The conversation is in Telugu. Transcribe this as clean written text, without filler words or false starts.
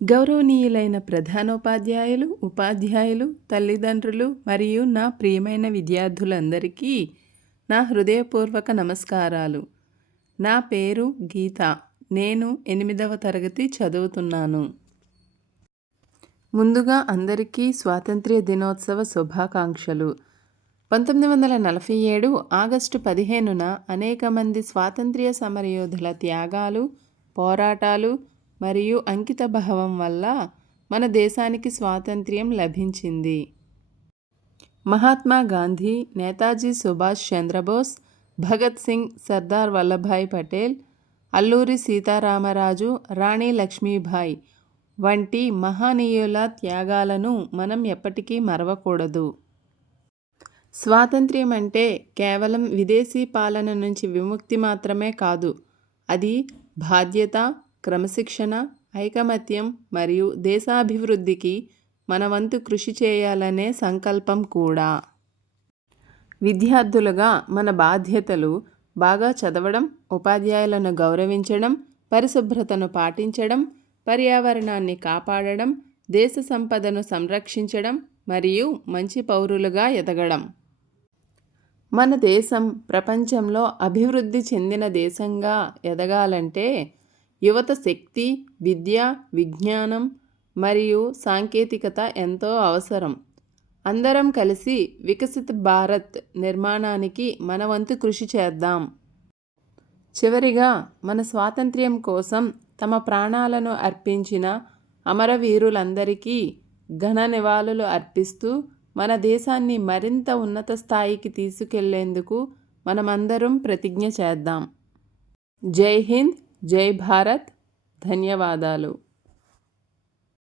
గౌరవనీయులైన ప్రధానోపాధ్యాయులు, ఉపాధ్యాయులు, తల్లిదండ్రులు మరియు నా ప్రియమైన విద్యార్థులందరికీ నా హృదయపూర్వక నమస్కారాలు. నా పేరు గీత. నేను 8వ తరగతి చదువుతున్నాను. ముందుగా అందరికీ స్వాతంత్ర్య దినోత్సవ శుభాకాంక్షలు. 1947 ఆగస్టు 15న అనేక మంది స్వాతంత్ర్య సమరయోధుల త్యాగాలు, పోరాటాలు మరియు అంకితభావం వల్ల మన దేశానికి స్వాతంత్ర్యం లభించింది. మహాత్మా గాంధీ, నేతాజీ సుభాష్ చంద్రబోస్, భగత్ సింగ్, సర్దార్ వల్లభాయ్ పటేల్, అల్లూరి సీతారామరాజు, రాణి లక్ష్మీబాయి వంటి మహనీయుల త్యాగాలను మనం ఎప్పటికీ మరవకూడదు. స్వాతంత్ర్యం అంటే కేవలం విదేశీ పాలన నుంచి విముక్తి మాత్రమే కాదు, అది బాధ్యత, క్రమశిక్షణ, ఐకమత్యం మరియు దేశాభివృద్ధికి మన వంతు కృషి చేయాలనే సంకల్పం కూడా. విద్యార్థులుగా మన బాధ్యతలు బాగా చదవడం, ఉపాధ్యాయులను గౌరవించడం, పరిశుభ్రతను పాటించడం, పర్యావరణాన్ని కాపాడడం, దేశ సంపదను సంరక్షించడం మరియు మంచి పౌరులుగా ఎదగడం. మన దేశం ప్రపంచంలో అభివృద్ధి చెందిన దేశంగా ఎదగాలంటే యువత శక్తి, విద్య, విజ్ఞానం మరియు సాంకేతికత ఎంతో అవసరం. అందరం కలిసి వికసిత భారత్ నిర్మాణానికి మన వంతు కృషి చేద్దాం. చివరిగా మన స్వాతంత్ర్యం కోసం తమ ప్రాణాలను అర్పించిన అమరవీరులందరికీ ఘన నివాళులు అర్పిస్తూ మన దేశాన్ని మరింత ఉన్నత స్థాయికి తీసుకెళ్లేందుకు మనమందరం ప్రతిజ్ఞ చేద్దాం. జై హింద్, జై భారత్. ధన్యవాదాలు.